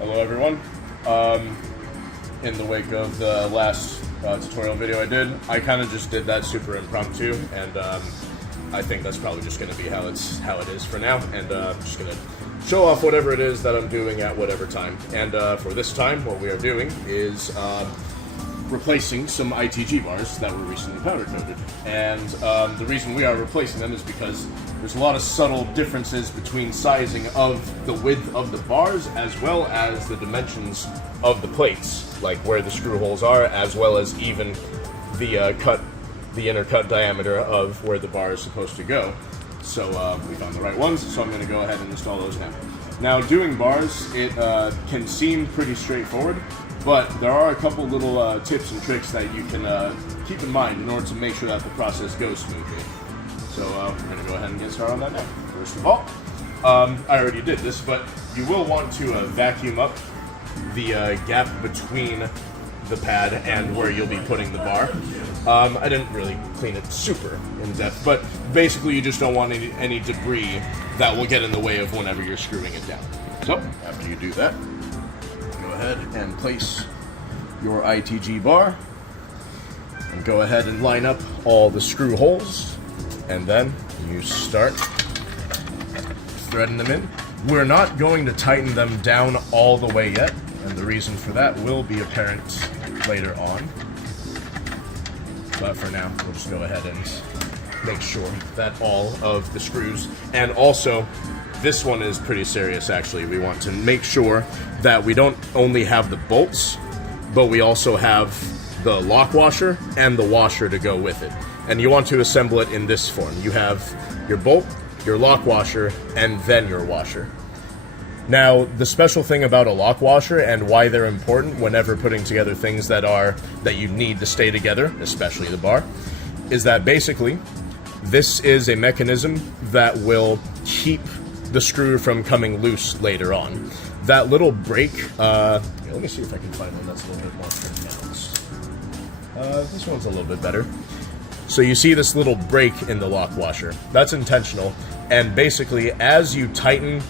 Hello everyone. In the wake of the last tutorial video I did, I kind of just did that super impromptu, and I think that's probably just going to be how it is for now, and I'm just going to show off whatever it is that I'm doing at whatever time. And for this time, what we are doing is replacing some ITG bars that were recently powder coated. And the reason we are replacing them is because there's a lot of subtle differences between sizing of the width of the bars as well as the dimensions of the plates, like where the screw holes are, as well as even the inner cut diameter of where the bar is supposed to go. So we found the right ones, so I'm going to go ahead and install those now. Now, doing bars, it can seem pretty straightforward, but there are a couple little tips and tricks that you can keep in mind in order to make sure that the process goes smoothly. So we're going to go ahead and get started on that now. First of all, I already did this, but you will want to vacuum up the gap between the pad and where you'll be putting the bar. I didn't really clean it super in depth, but basically you just don't want any debris that will get in the way of whenever you're screwing it down. So after you do that, go ahead and place your ITG bar, and go ahead and line up all the screw holes, and then you start threading them in. We're not going to tighten them down all the way yet, and the reason for that will be apparent later on. But for now, we'll just go ahead and make sure that all of the screws, and also this one is pretty serious actually. We want to make sure that we don't only have the bolts, but we also have the lock washer and the washer to go with it. And you want to assemble it in this form. You have your bolt, your lock washer, and then your washer. Now, the special thing about a lock washer and why they're important whenever putting together things that you need to stay together, especially the bar, is that basically this is a mechanism that will keep the screw from coming loose later on. That little break, let me see if I can find one that's a little bit more pronounced. This one's a little bit better. So you see this little break in the lock washer. That's intentional, and basically as you tighten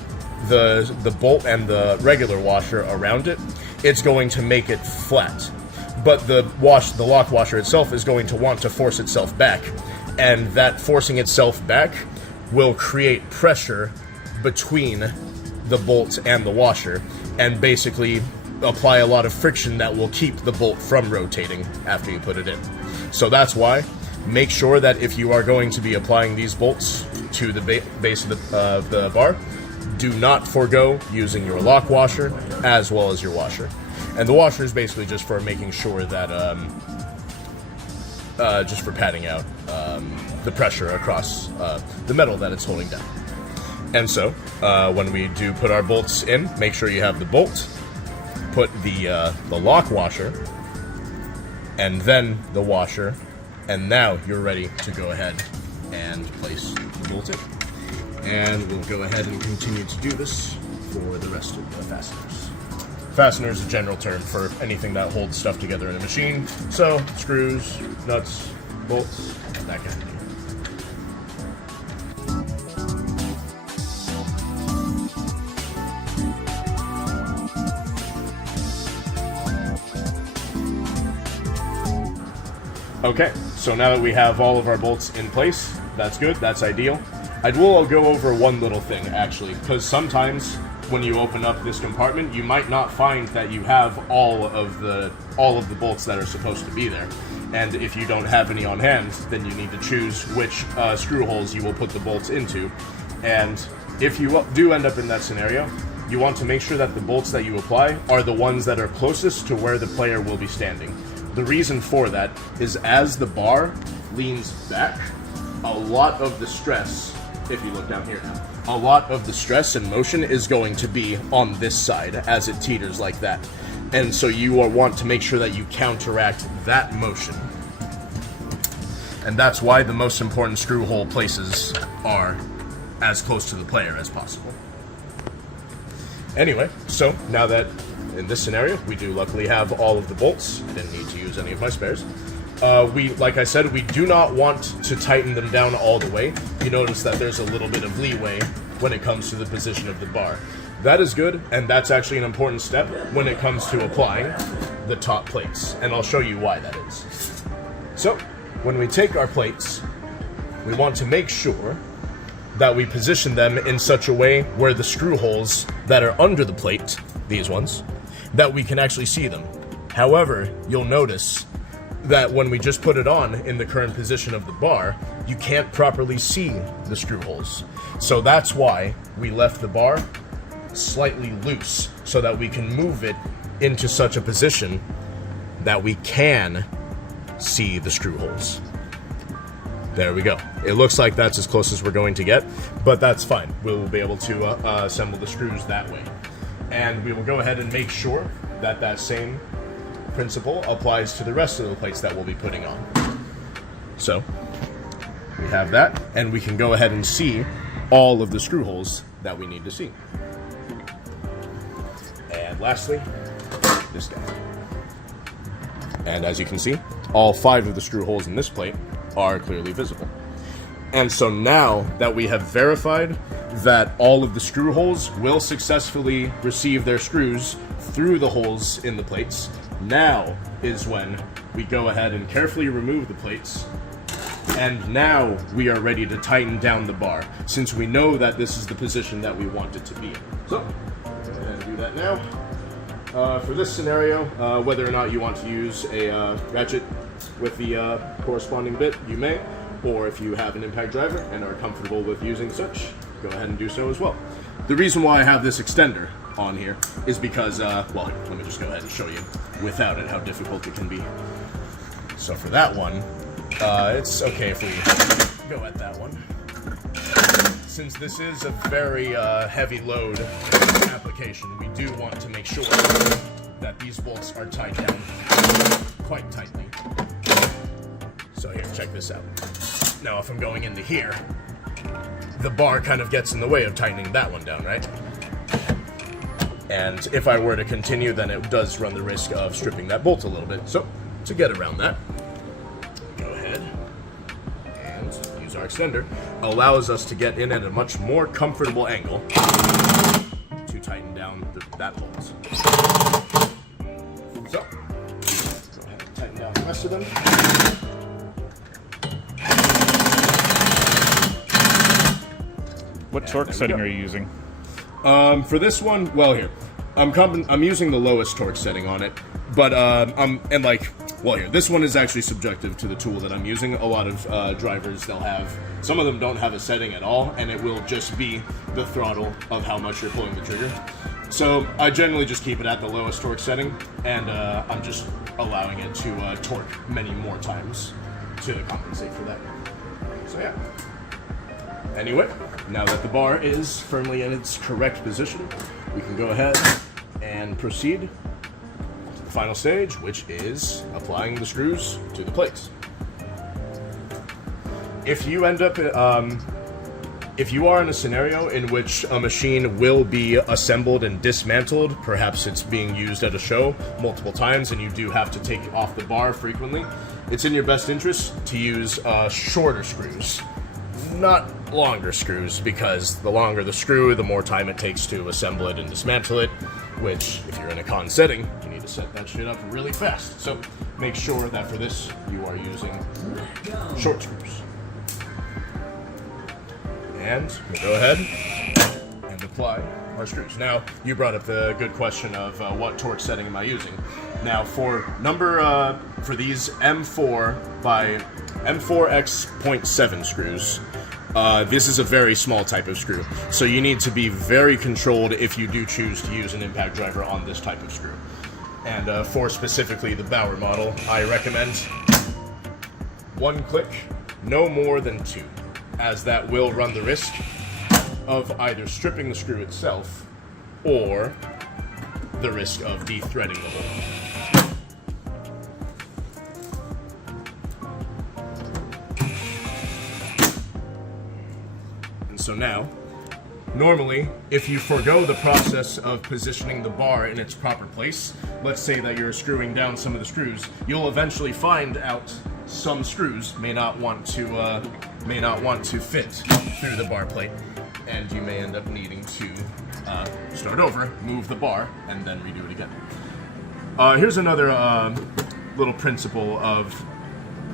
the bolt and the regular washer around it, it's going to make it flat. But the lock washer itself is going to want to force itself back, and that forcing itself back will create pressure between the bolt and the washer, and basically apply a lot of friction that will keep the bolt from rotating after you put it in. So that's why, make sure that if you are going to be applying these bolts to the base of the bar, do not forego using your lock washer as well as your washer. And the washer is basically just for making sure that, just for padding out the pressure across the metal that it's holding down. And so, when we do put our bolts in, make sure you have the bolt, put the lock washer, and then the washer, and now you're ready to go ahead and place the bolt in. And we'll go ahead and continue to do this for the rest of the fasteners. Fastener is a general term for anything that holds stuff together in a machine. So, screws, nuts, bolts, that kind of thing. Okay, so now that we have all of our bolts in place, that's good, that's ideal. I will go over one little thing, actually, because sometimes when you open up this compartment, you might not find that you have all of the bolts that are supposed to be there. And if you don't have any on hand, then you need to choose which screw holes you will put the bolts into. And if you do end up in that scenario, you want to make sure that the bolts that you apply are the ones that are closest to where the player will be standing. The reason for that is as the bar leans back, a lot of the stress, if you look down here now, a lot of the stress and motion is going to be on this side as it teeters like that. And so you want to make sure that you counteract that motion. And that's why the most important screw hole places are as close to the player as possible. Anyway, so now that in this scenario we do luckily have all of the bolts, I didn't need to use any of my spares. Like I said, we do not want to tighten them down all the way. You notice that there's a little bit of leeway when it comes to the position of the bar. that is good, and that's actually an important step when it comes to applying the top plates, and I'll show you why that is. So, when we take our plates, we want to make sure that we position them in such a way where the screw holes that are under the plate, these ones, that we can actually see them. However, you'll notice that when we just put it on in the current position of the bar, you can't properly see the screw holes. So that's why we left the bar slightly loose, so that we can move it into such a position that we can see the screw holes. There we go. It looks like that's as close as we're going to get, but that's fine. We will be able to assemble the screws that way. And we will go ahead and make sure that that same principle applies to the rest of the plates that we'll be putting on. So, we have that, and we can go ahead and see all of the screw holes that we need to see. And lastly, this guy. And as you can see, all 5 of the screw holes in this plate are clearly visible. And so now that we have verified that all of the screw holes will successfully receive their screws through the holes in the plates, now is when we go ahead and carefully remove the plates, and now we are ready to tighten down the bar, since we know that this is the position that we want it to be in. So, go ahead and do that now. For this scenario, whether or not you want to use a ratchet with the corresponding bit, you may, or if you have an impact driver and are comfortable with using such, go ahead and do so as well. The reason why I have this extender on here is because, well, let me just go ahead and show you without it how difficult it can be. So for that one, it's okay if we go at that one. Since this is a very heavy load application, we do want to make sure that these bolts are tied down quite tightly. So here, check this out. Now if I'm going into here, the bar kind of gets in the way of tightening that one down, right? And if I were to continue, then it does run the risk of stripping that bolt a little bit. So, to get around that, go ahead and use our extender. Allows us to get in at a much more comfortable angle to tighten down that bolt. So, go ahead and tighten down the rest of them. What torque setting are you using? For this one, well, here, I'm using the lowest torque setting on it, but this one is actually subjective to the tool that I'm using. A lot of drivers, some of them don't have a setting at all, and it will just be the throttle of how much you're pulling the trigger. So I generally just keep it at the lowest torque setting, and I'm just allowing it to torque many more times to compensate for that. So yeah. Anyway, now that the bar is firmly in its correct position, we can go ahead and proceed to the final stage, which is applying the screws to the plates. If you end up, if you are in a scenario in which a machine will be assembled and dismantled, perhaps it's being used at a show multiple times and you do have to take off the bar frequently, it's in your best interest to use shorter screws. Not longer screws, because the longer the screw, the more time it takes to assemble it and dismantle it, which, if you're in a con setting, you need to set that shit up really fast. So make sure that for this, you are using short screws. And we'll go ahead and apply our screws. Now, you brought up the good question of what torque setting am I using. Now, for these M4 by M4X 0.7 screws, this is a very small type of screw, so you need to be very controlled if you do choose to use an impact driver on this type of screw. And for specifically the Bauer model, I recommend 1 click, no more than 2, as that will run the risk of either stripping the screw itself or the risk of de-threading the hole. So now, normally, if you forego the process of positioning the bar in its proper place, let's say that you're screwing down some of the screws, you'll eventually find out some screws may not want to fit through the bar plate, and you may end up needing to start over, move the bar, and then redo it again. Here's another little principle of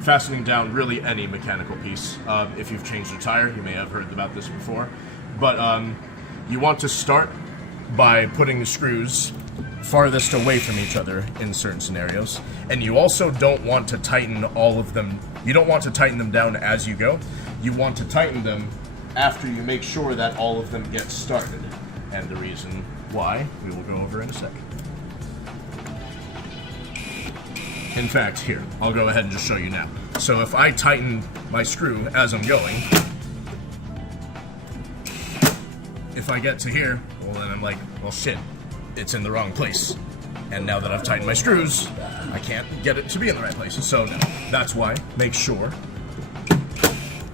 fastening down really any mechanical piece. If you've changed a tire, you may have heard about this before, but you want to start by putting the screws farthest away from each other in certain scenarios, and you also don't want to tighten all of them. You don't want to tighten them down as you go. You want to tighten them after you make sure that all of them get started, and the reason why we will go over in a second. In fact, here, I'll go ahead and just show you now. So if I tighten my screw as I'm going, if I get to here, well then I'm like, well shit, it's in the wrong place. And now that I've tightened my screws, I can't get it to be in the right place. So that's why, make sure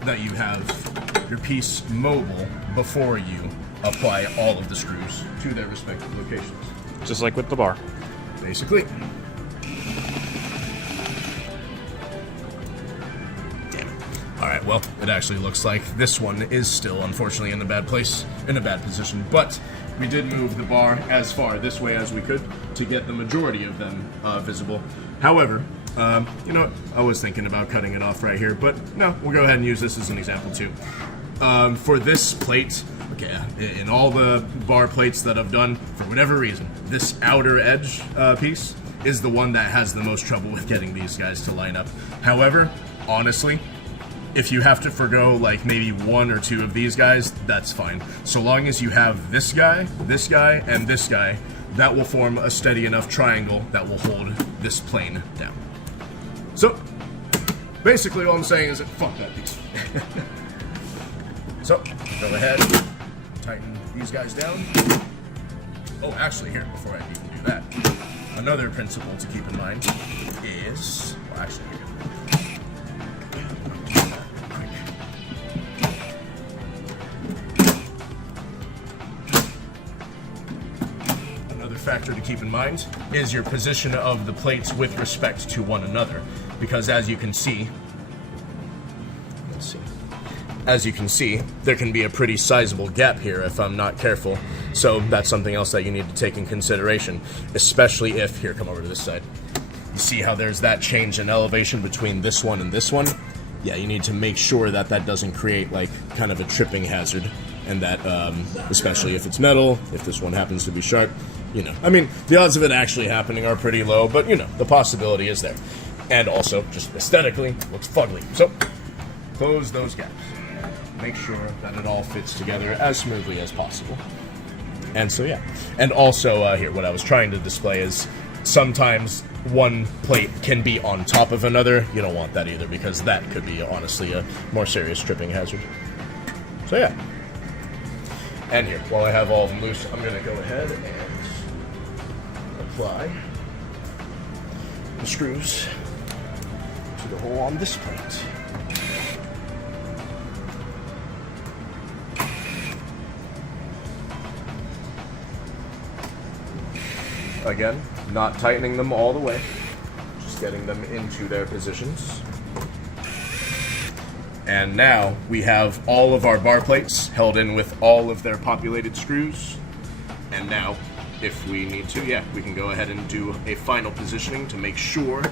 that you have your piece mobile before you apply all of the screws to their respective locations. Just like with the bar. Basically. Alright, well, it actually looks like this one is still, unfortunately, in a bad place, in a bad position, but we did move the bar as far this way as we could to get the majority of them visible. However, you know what, I was thinking about cutting it off right here, but no, we'll go ahead and use this as an example too. For this plate, okay, in all the bar plates that I've done, for whatever reason, this outer edge piece is the one that has the most trouble with getting these guys to line up. However, honestly, if you have to forgo like maybe one or two of these guys, that's fine. So long as you have this guy, and this guy, that will form a steady enough triangle that will hold this plane down. So, basically all I'm saying is that fuck that piece. So, go ahead, tighten these guys down. Oh, actually here, before I even do that, another principle to keep in mind is, well actually here. Factor to keep in mind is your position of the plates with respect to one another, because as you can see, there can be a pretty sizable gap here if I'm not careful. So that's something else that you need to take in consideration, especially if, here, come over to this side. You see how there's that change in elevation between this one and this one? Yeah, you need to make sure that that doesn't create like kind of a tripping hazard, and that especially if it's metal, if this one happens to be sharp, you know, I mean, the odds of it actually happening are pretty low, but you know, the possibility is there. And also, just aesthetically, looks fugly. So, close those gaps. Make sure that it all fits together as smoothly as possible. And so, yeah. And also, here, what I was trying to display is sometimes one plate can be on top of another. You don't want that either, because that could be, honestly, a more serious tripping hazard. So, yeah. And here, while I have all of them loose, I'm going to go ahead and apply the screws to the hole on this plate. Again, not tightening them all the way, just getting them into their positions. And now we have all of our bar plates held in with all of their populated screws. And now, if we need to, yeah, we can go ahead and do a final positioning to make sure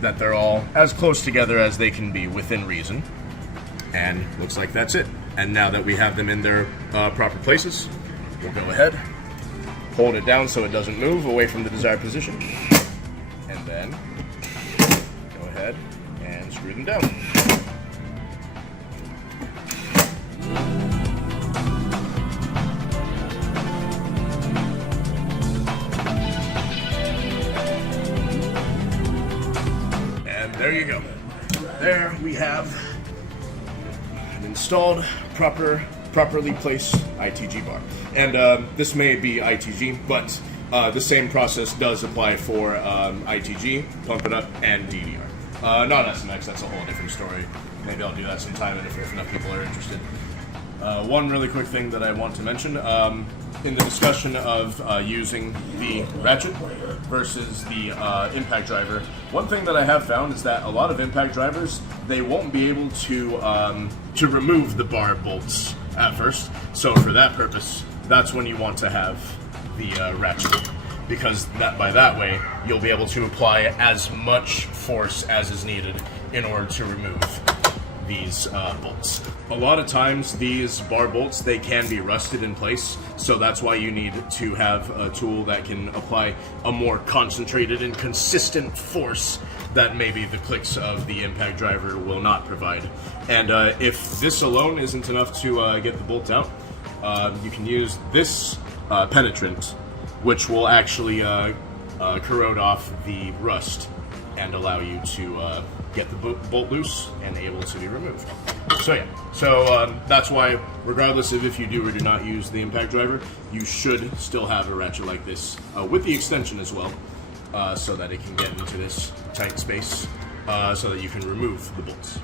that they're all as close together as they can be within reason. And looks like that's it. And now that we have them in their proper places, we'll go ahead, hold it down so it doesn't move away from the desired position, and then go ahead and screw them down. There you go. There we have an installed, properly placed ITG bar. And this may be ITG, but the same process does apply for ITG, Pump It Up, and DDR. Not SMX, that's a whole different story. Maybe I'll do that sometime if enough people are interested. One really quick thing that I want to mention, in the discussion of using the ratchet versus the impact driver, one thing that I have found is that a lot of impact drivers, they won't be able to remove the bar bolts at first. So for that purpose, that's when you want to have the ratchet, because by that way you'll be able to apply as much force as is needed in order to remove these bolts. A lot of times these bar bolts, they can be rusted in place, so that's why you need to have a tool that can apply a more concentrated and consistent force that maybe the clicks of the impact driver will not provide. And if this alone isn't enough to get the bolt out, you can use this penetrant, which will actually corrode off the rust and allow you to get the bolt loose and able to be removed. So yeah, that's why regardless of if you do or do not use the impact driver, you should still have a ratchet like this with the extension as well, so that it can get into this tight space so that you can remove the bolts.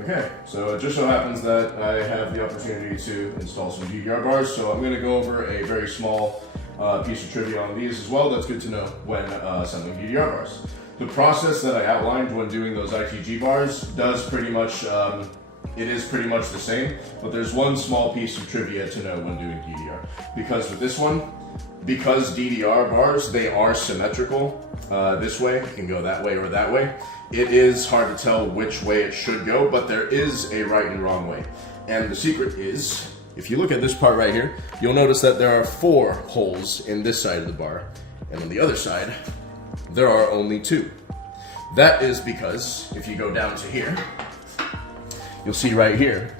Okay, so it just so happens that I have the opportunity to install some DDR bars, so I'm going to go over a very small piece of trivia on these as well that's good to know when assembling DDR bars. The process that I outlined when doing those ITG bars does pretty much, it is pretty much the same, but there's one small piece of trivia to know when doing DDR. Because with this one, because DDR bars, they are symmetrical, this way, it can go that way or that way, it is hard to tell which way it should go, but there is a right and wrong way. And the secret is, if you look at this part right here, you'll notice that there are 4 holes in this side of the bar, and on the other side, there are only 2. That is because, if you go down to here, you'll see right here,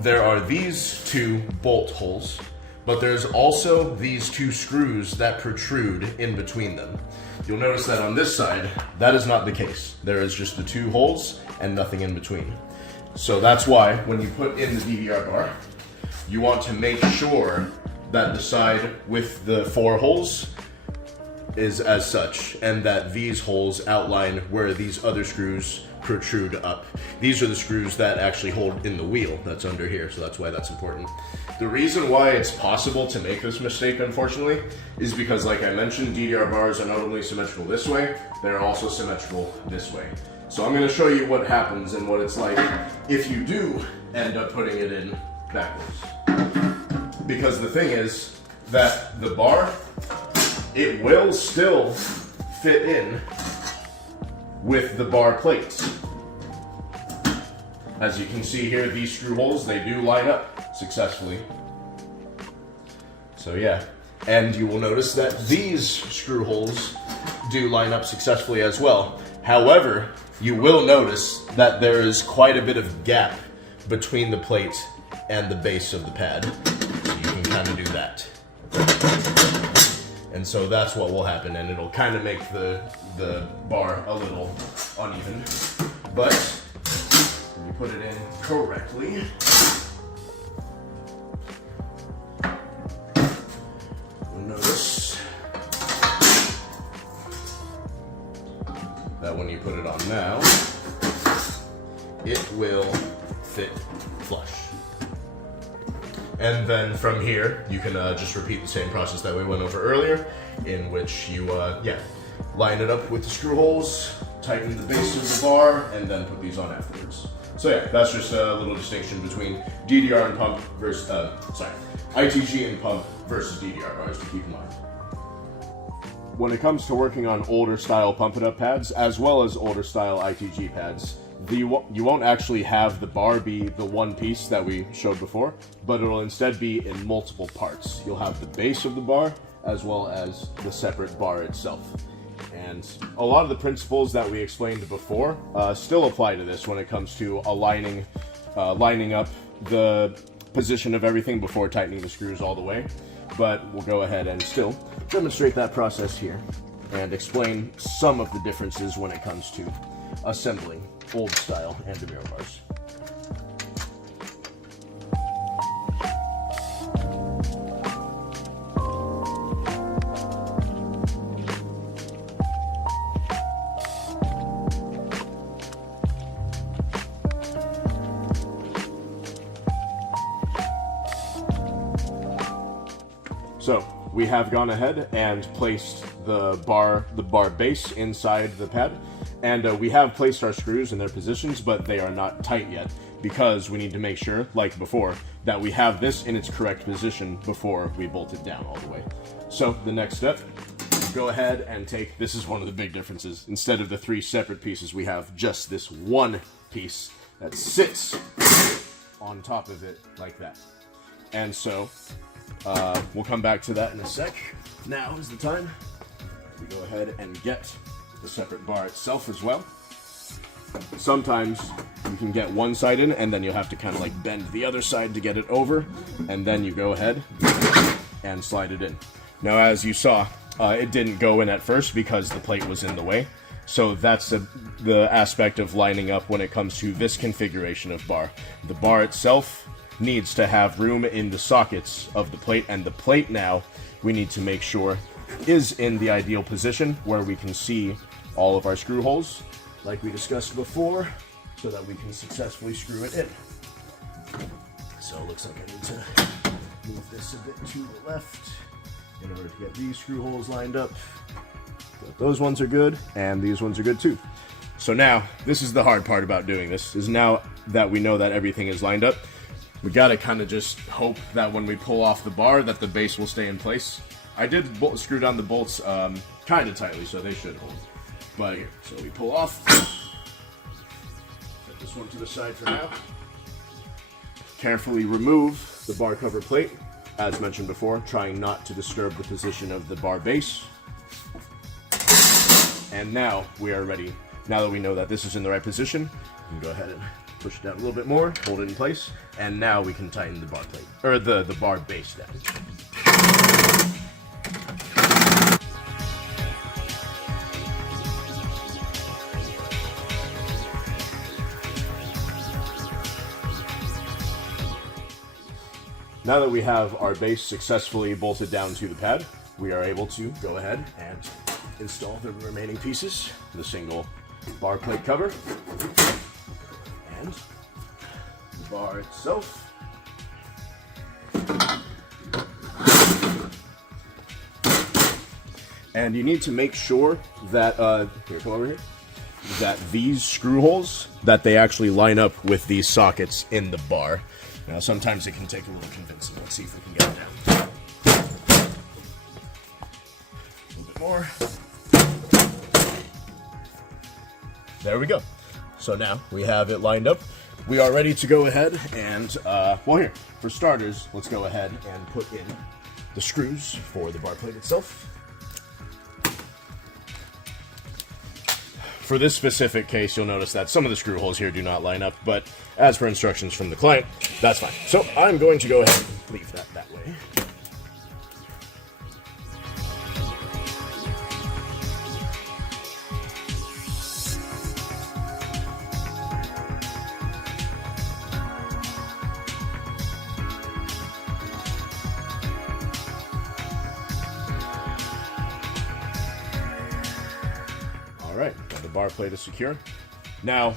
there are these 2 bolt holes, but there's also these 2 screws that protrude in between them. You'll notice that on this side, that is not the case. There is just the 2 holes and nothing in between. So that's why, when you put in the DDR bar, you want to make sure that the side with the 4 holes is as such, and that these holes outline where these other screws protrude up. These are the screws that actually hold in the wheel that's under here, so that's why that's important. The reason why it's possible to make this mistake, unfortunately, is because, like I mentioned, DDR bars are not only symmetrical this way, they're also symmetrical this way. So I'm going to show you what happens and what it's like if you do end up putting it in backwards. Because the thing is that the bar, it will still fit in with the bar plates. As you can see here, these screw holes, they do line up successfully. So yeah, and you will notice that these screw holes do line up successfully as well. However, you will notice that there is quite a bit of gap between the plate and the base of the pad. So you can kind of do that. And so that's what will happen, and it'll kind of make the bar a little uneven. But when you put it in correctly, you'll notice that when you put it on now, it will fit flush. And then from here, you can just repeat the same process that we went over earlier, in which you, line it up with the screw holes, tighten the base of the bar, and then put these on afterwards. So yeah, that's just a little distinction between DDR and pump versus, ITG and pump versus DDR bars to keep in mind. When it comes to working on older style Pump It Up pads, as well as older style ITG pads, you won't actually have the bar be the one piece that we showed before, but it'll instead be in multiple parts. You'll have the base of the bar as well as the separate bar itself. And a lot of the principles that we explained before still apply to this when it comes to lining up the position of everything before tightening the screws all the way. But we'll go ahead and still demonstrate that process here and explain some of the differences when it comes to assembling old style and DeMiro bars. So we have gone ahead and placed the bar base inside the pad, and we have placed our screws in their positions, but they are not tight yet because we need to make sure, like before, that we have this in its correct position before we bolt it down all the way. So the next step, go ahead and take, this is one of the big differences. Instead of the 3 separate pieces, we have just this one piece that sits on top of it like that. And so we'll come back to that in a sec. Now is the time we go ahead and get the separate bar itself as well. Sometimes you can get one side in and then you'll have to kind of like bend the other side to get it over, and then you go ahead and slide it in. Now, as you saw, it didn't go in at first because the plate was in the way. So that's the aspect of lining up when it comes to this configuration of bar. The bar itself needs to have room in the sockets of the plate, and the plate now we need to make sure is in the ideal position where we can see all of our screw holes like we discussed before, so that we can successfully screw it in. So it looks like I need to move this a bit to the left in order to get these screw holes lined up. But those ones are good, and these ones are good too. So now, this is the hard part about doing this, is now that we know that everything is lined up, we gotta kind of just hope that when we pull off the bar that the base will stay in place. I did screw down the bolts kind of tightly, so they should hold. But here, so we pull off. Set this one to the side for now. Carefully remove the bar cover plate, as mentioned before, trying not to disturb the position of the bar base. And now we are ready. Now that we know that this is in the right position, we can go ahead and push it down a little bit more, hold it in place, and now we can tighten the bar plate, or the bar base down. Now that we have our base successfully bolted down to the pad, we are able to go ahead and install the remaining pieces, the single bar plate cover, and the bar itself. And you need to make sure that, here, come over here, that these screw holes, that they actually line up with these sockets in the bar. Now, sometimes it can take a little convincing. Let's see if we can get it down. A little bit more. There we go. So now we have it lined up. We are ready to go ahead and, well, here, for starters, let's go ahead and put in the screws for the bar plate itself. For this specific case, you'll notice that some of the screw holes here do not line up, but as per instructions from the client, that's fine. So I'm going to go ahead and leave that way. Alright, the bar plate is secure. Now,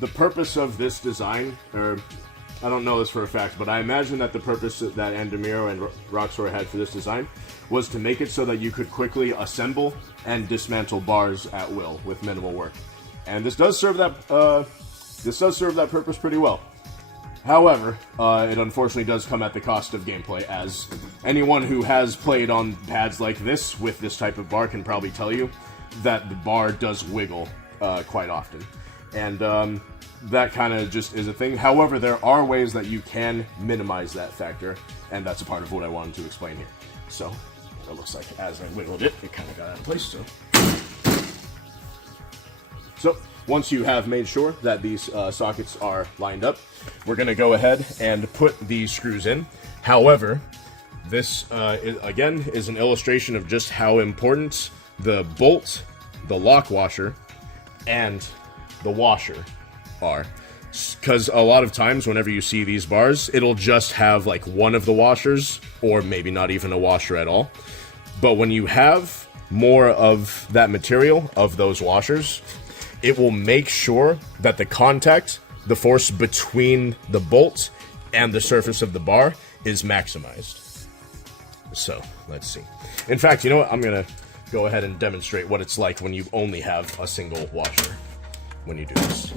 the purpose of this design, or I don't know this for a fact, but I imagine that the purpose that Andamiro and Roxor had for this design was to make it so that you could quickly assemble and dismantle bars at will with minimal work. And this does serve that purpose pretty well. However, it unfortunately does come at the cost of gameplay, as anyone who has played on pads like this with this type of bar can probably tell you that the bar does wiggle quite often. And that kind of just is a thing. However, there are ways that you can minimize that factor, and that's a part of what I wanted to explain here. So, it looks like as I wiggled it, it kind of got out of place. So once you have made sure that these sockets are lined up, we're going to go ahead and put these screws in. However, this, again, is an illustration of just how important the bolt, the lock washer, and the washer are. Because a lot of times whenever you see these bars, it'll just have like one of the washers, or maybe not even a washer at all. But when you have more of that material, of those washers, it will make sure that the contact, the force between the bolt and the surface of the bar is maximized. So, let's see. In fact, you know what? I'm going to go ahead and demonstrate what it's like when you only have a single washer when you do this.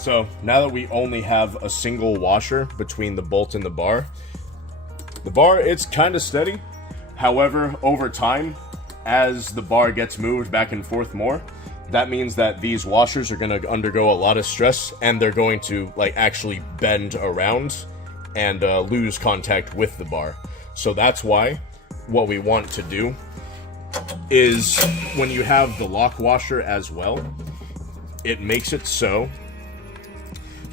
So now that we only have a single washer between the bolt and the bar, it's kind of steady. However, over time, as the bar gets moved back and forth more, that means that these washers are going to undergo a lot of stress, and they're going to like actually bend around and lose contact with the bar. So that's why what we want to do is, when you have the lock washer as well, it makes it so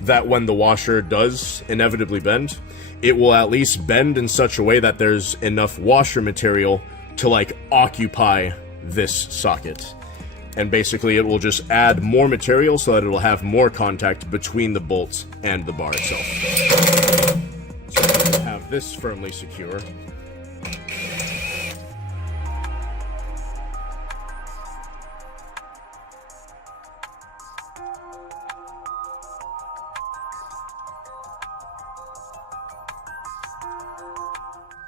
that when the washer does inevitably bend, it will at least bend in such a way that there's enough washer material to like occupy this socket. And basically it will just add more material so that it will have more contact between the bolt and the bar itself. So we'll have this firmly secure.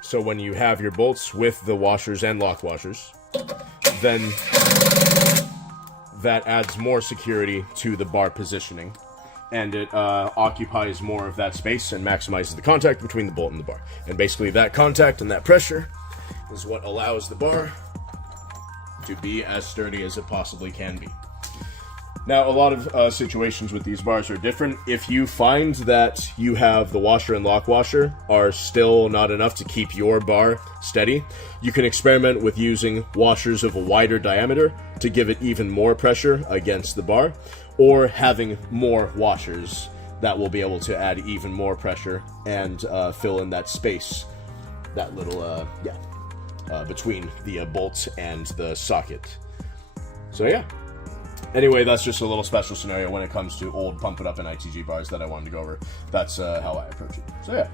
So when you have your bolts with the washers and lock washers, then that adds more security to the bar positioning, and it occupies more of that space and maximizes the contact between the bolt and the bar. And basically that contact and that pressure is what allows the bar to be as sturdy as it possibly can be. Now, a lot of situations with these bars are different. If you find that you have the washer and lock washer are still not enough to keep your bar steady, you can experiment with using washers of a wider diameter to give it even more pressure against the bar, or having more washers that will be able to add even more pressure and fill in that space, that little, between the bolt and the socket. So yeah. Anyway, that's just a little special scenario when it comes to old Pump It Up and ITG bars that I wanted to go over. That's how I approach it. So yeah.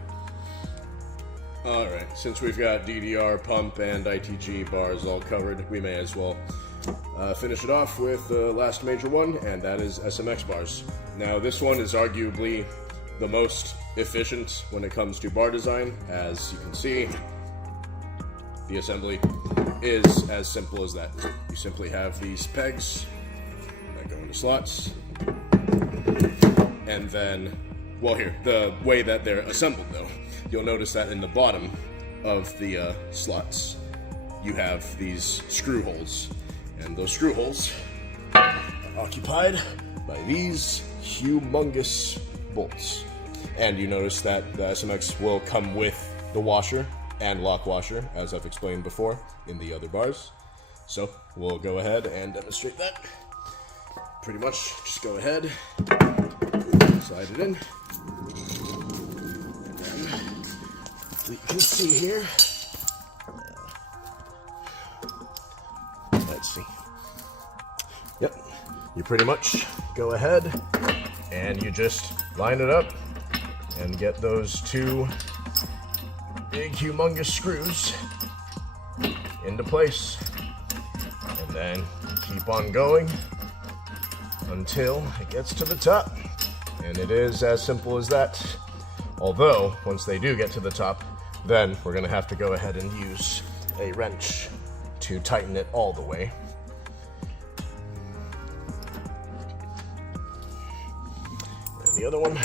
Alright, since we've got DDR, pump, and ITG bars all covered, we may as well finish it off with the last major one, and that is SMX bars. Now, this one is arguably the most efficient when it comes to bar design. As you can see, the assembly is as simple as that. You simply have these pegs that go into slots, and then, well, here, the way that they're assembled though, you'll notice that in the bottom of the slots, you have these screw holes, and those screw holes are occupied by these humongous bolts. And you notice that the SMX will come with the washer and lock washer, as I've explained before in the other bars. So we'll go ahead and demonstrate that. Pretty much just go ahead, slide it in, and then you can see here, let's see, yep, you pretty much go ahead and you just line it up and get those two big humongous screws into place, and then keep on going until it gets to the top. And it is as simple as that. Although, once they do get to the top, then we're gonna have to go ahead and use a wrench to tighten it all the way. And the other one.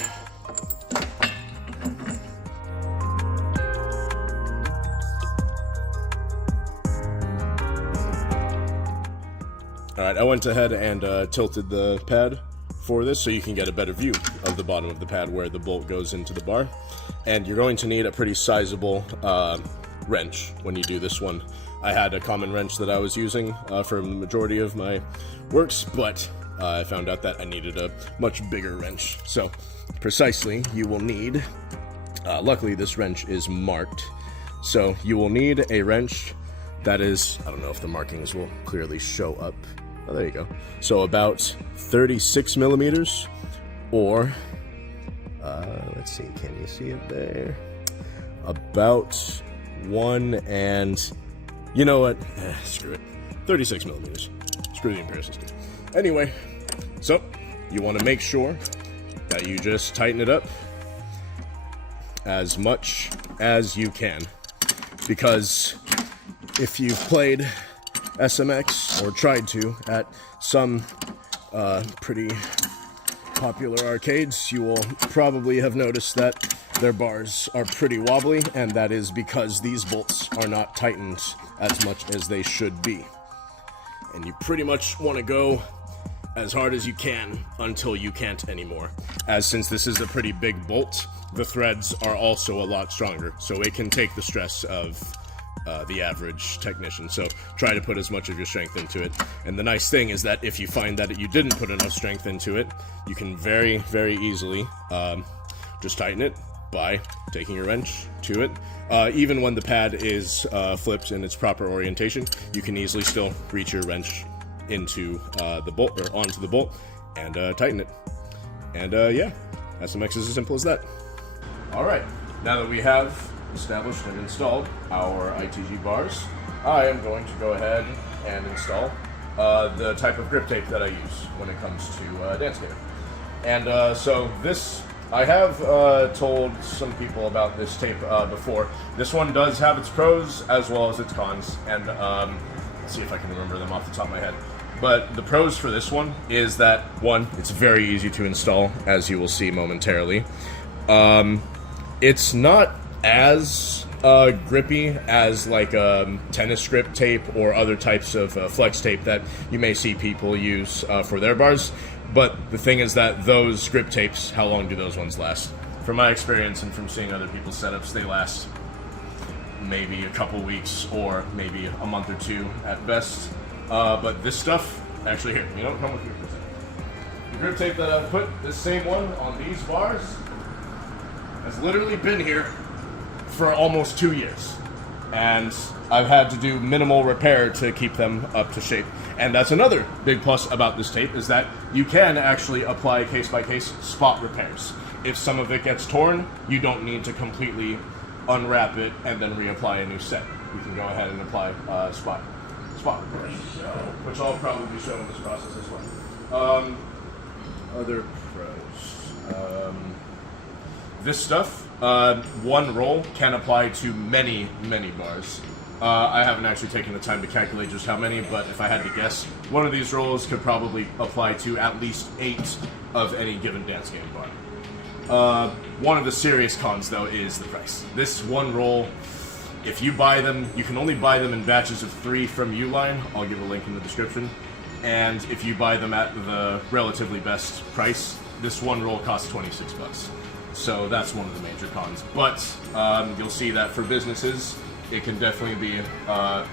Alright, I went ahead and tilted the pad for this so you can get a better view of the bottom of the pad where the bolt goes into the bar. And you're going to need a pretty sizable wrench when you do this one. I had a common wrench that I was using for the majority of my works, but I found out that I needed a much bigger wrench. So, precisely, you will need, luckily this wrench is marked, so you will need a wrench that is, I don't know if the markings will clearly show up. Oh, there you go. So about 36 millimeters, or, let's see, can you see it there? About 1 and, you know what? Screw it. 36 millimeters. Screw the Imperial system. Anyway, so you want to make sure that you just tighten it up as much as you can, because if you've played SMX, or tried to, at some pretty popular arcades, you will probably have noticed that their bars are pretty wobbly, and that is because these bolts are not tightened as much as they should be. And you pretty much want to go as hard as you can until you can't anymore. As since this is a pretty big bolt, the threads are also a lot stronger, so it can take the stress of the average technician. So try to put as much of your strength into it. And the nice thing is that if you find that you didn't put enough strength into it, you can very, very easily just tighten it by taking your wrench to it. Even when the pad is flipped in its proper orientation, you can easily still reach your wrench into the bolt, or onto the bolt, and tighten it. And yeah, SMX is as simple as that. Alright, now that we have established and installed our ITG bars, I am going to go ahead and install the type of grip tape that I use when it comes to dance gaming. And so this, I have told some people about this tape before. This one does have its pros as well as its cons, and let's see if I can remember them off the top of my head. But the pros for this one is that, one, it's very easy to install, as you will see momentarily. It's not as grippy as like tennis grip tape or other types of flex tape that you may see people use for their bars. But the thing is that those grip tapes, how long do those ones last? From my experience and from seeing other people's setups, they last maybe a couple weeks or maybe a month or two at best. But this stuff, actually here, you know, come with me for a second. The grip tape that I've put, this same one on these bars, has literally been here for almost 2 years. And I've had to do minimal repair to keep them up to shape. And that's another big plus about this tape, is that you can actually apply case-by-case spot repairs. If some of it gets torn, you don't need to completely unwrap it and then reapply a new set. You can go ahead and apply spot repairs, which I'll probably show in this process as well. Other pros. This stuff, one roll can apply to many, many bars. I haven't actually taken the time to calculate just how many, but if I had to guess, one of these rolls could probably apply to at least 8 of any given dance game bar. One of the serious cons, though, is the price. This one roll, if you buy them, you can only buy them in batches of 3 from Uline. I'll give a link in the description. And if you buy them at the relatively best price, this one roll costs 26 bucks. So that's one of the major cons. But you'll see that for businesses, it can definitely be a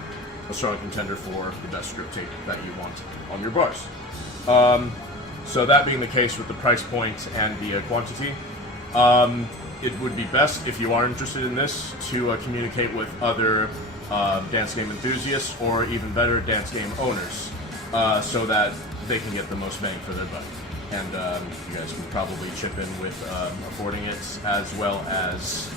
strong contender for the best grip tape that you want on your bars. So that being the case with the price point and the quantity, it would be best, if you are interested in this, to communicate with other dance game enthusiasts, or even better, dance game owners, so that they can get the most bang for their buck. And you guys can probably chip in with affording it, as well as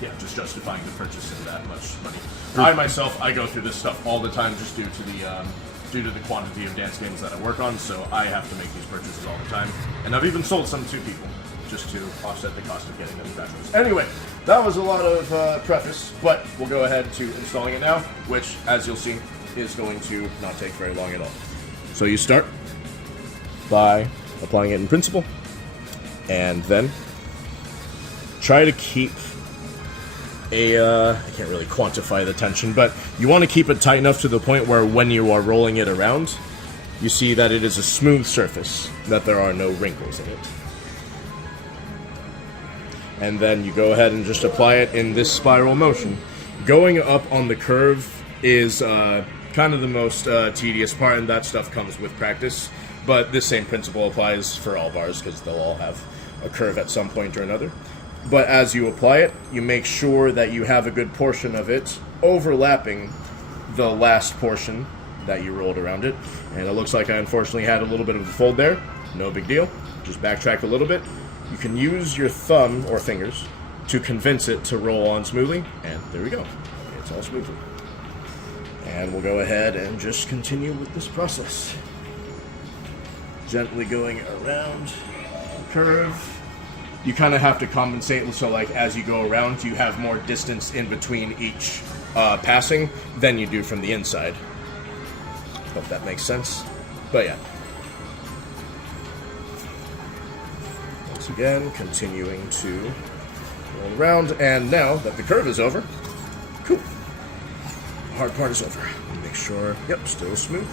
yeah, just justifying the purchase of that much money. I myself, I go through this stuff all the time just due to the quantity of dance games that I work on, so I have to make these purchases all the time. And I've even sold some to people just to offset the cost of getting them batches. Anyway, that was a lot of preface, but we'll go ahead to installing it now, which, as you'll see, is going to not take very long at all. So you start by applying it in principle, and then try to keep I can't really quantify the tension, but you want to keep it tight enough to the point where when you are rolling it around, you see that it is a smooth surface, that there are no wrinkles in it. And then you go ahead and just apply it in this spiral motion. Going up on the curve is kind of the most tedious part, and that stuff comes with practice. But this same principle applies for all bars, because they'll all have a curve at some point or another. But as you apply it, you make sure that you have a good portion of it overlapping the last portion that you rolled around it. And it looks like I unfortunately had a little bit of a fold there. No big deal. Just backtrack a little bit. You can use your thumb or fingers to convince it to roll on smoothly. And there we go. It's all smoothly. And we'll go ahead and just continue with this process. Gently going around the curve. You kind of have to compensate, so like as you go around, you have more distance in between each passing than you do from the inside. Hope that makes sense. But yeah. once again, continuing to roll around, and now that the curve is over, cool. The hard part is over. Make sure, yep, still smooth.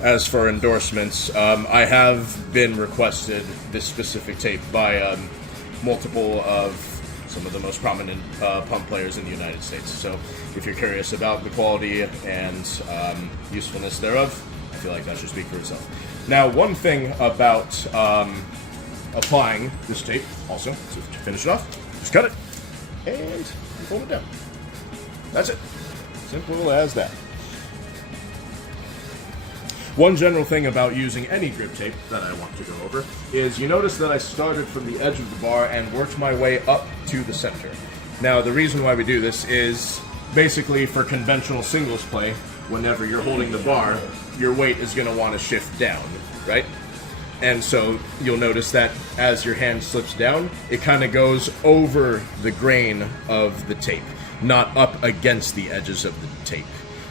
As for endorsements, I have been requested this specific tape by multiple of some of the most prominent pump players in the United States. So if you're curious about the quality and usefulness thereof, I feel like that should speak for itself. Now, one thing about applying this tape, also, so to finish it off, just cut it and fold it down. That's it. Simple as that. One general thing about using any grip tape that I want to go over is you notice that I started from the edge of the bar and worked my way up to the center. Now, the reason why we do this is basically for conventional singles play, whenever you're holding the bar, your weight is going to want to shift down, right? And so you'll notice that as your hand slips down, it kind of goes over the grain of the tape, not up against the edges of the tape.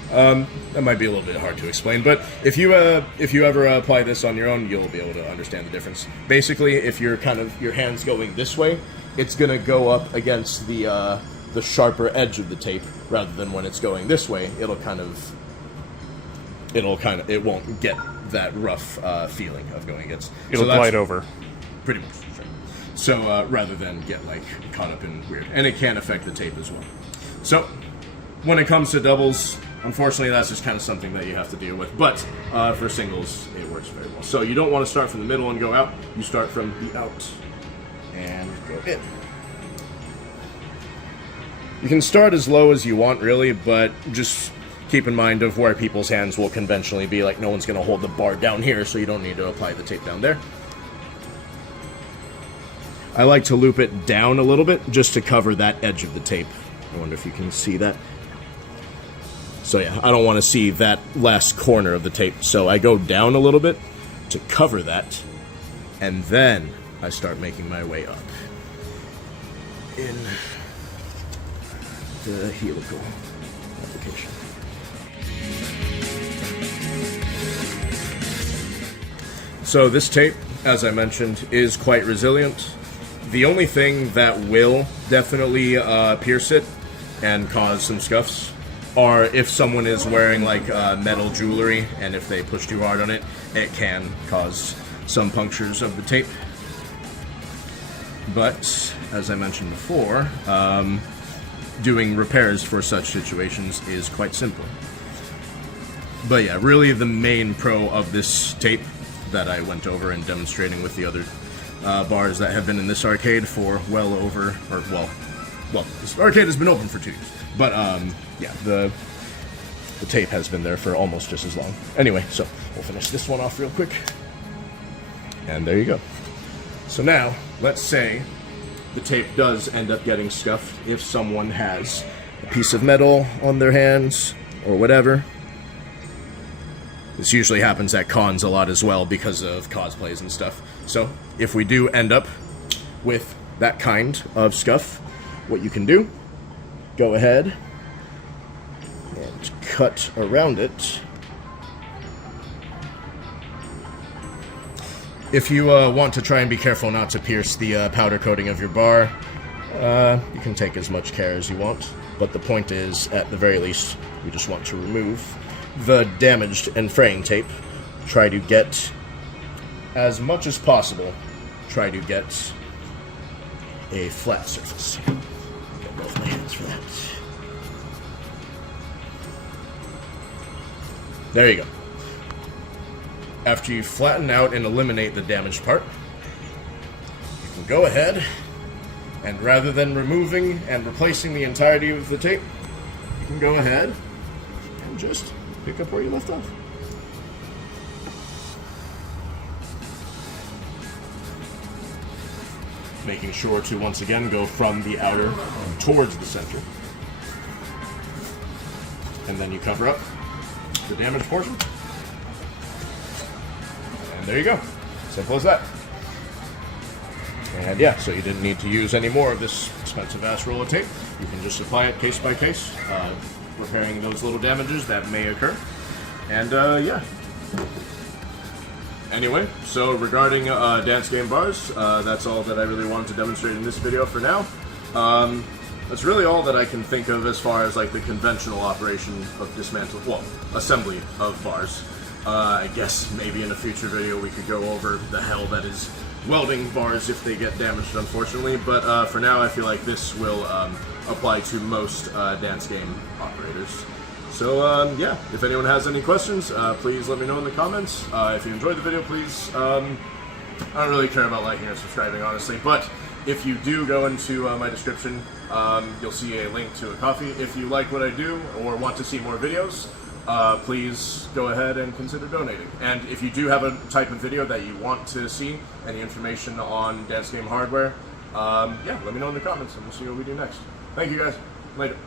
That might be a little bit hard to explain, but if you ever apply this on your own, you'll be able to understand the difference. Basically, if you're your hand's going this way, it's gonna go up against the sharper edge of the tape, rather than when it's going this way, it won't get that rough feeling of going against. It'll glide over. Pretty much. Sure. So rather than get like caught up in weird, and it can affect the tape as well. So when it comes to doubles, unfortunately, that's just kind of something that you have to deal with. But for singles, it works very well. So you don't want to start from the middle and go out. You start from the out and go in. You can start as low as you want, really, but just keep in mind of where people's hands will conventionally be. Like, no one's going to hold the bar down here, so you don't need to apply the tape down there. I like to loop it down a little bit just to cover that edge of the tape. I wonder if you can see that. So yeah, I don't want to see that last corner of the tape, so I go down a little bit to cover that, and then I start making my way up in the helical application. So this tape, as I mentioned, is quite resilient. The only thing that will definitely pierce it and cause some scuffs are if someone is wearing like metal jewelry, and if they push too hard on it, it can cause some punctures of the tape. But as I mentioned before, doing repairs for such situations is quite simple. But yeah, really the main pro of this tape that I went over and demonstrating with the other bars that have been in this arcade for well, this arcade has been open for 2 years. But, yeah, the tape has been there for almost just as long. Anyway, so we'll finish this one off real quick. And there you go. So now, let's say the tape does end up getting scuffed if someone has a piece of metal on their hands or whatever. This usually happens at cons a lot as well because of cosplays and stuff. So if we do end up with that kind of scuff, what you can do, go ahead and cut around it. If you want to try and be careful not to pierce the powder coating of your bar, you can take as much care as you want, but the point is, at the very least, you just want to remove the damaged and fraying tape. Try to get, as much as possible, try to get a flat surface. Get both my hands for that. There you go. After you flatten out and eliminate the damaged part, you can go ahead and, rather than removing and replacing the entirety of the tape, you can go ahead and just pick up where you left off. Making sure to once again go from the outer towards the center. And then you cover up the damaged portion. And there you go. Simple as that. And yeah, so you didn't need to use any more of this expensive ass roll of tape. You can just apply it case by case, repairing those little damages that may occur. And yeah, Anyway, so regarding dance game bars, that's all that I really wanted to demonstrate in this video for now. That's really all that I can think of as far as like the conventional operation of assembly of bars. I guess maybe in a future video we could go over the hell that is welding bars if they get damaged, unfortunately, but for now I feel like this will apply to most dance game operators. So yeah, if anyone has any questions, please let me know in the comments. If you enjoyed the video, please, I don't really care about liking or subscribing, honestly, but if you do go into my description, you'll see a link to a coffee. If you like what I do or want to see more videos, please go ahead and consider donating. And if you do have a type of video that you want to see, any information on dance game hardware, yeah, let me know in the comments and we'll see what we do next. Thank you guys. Later.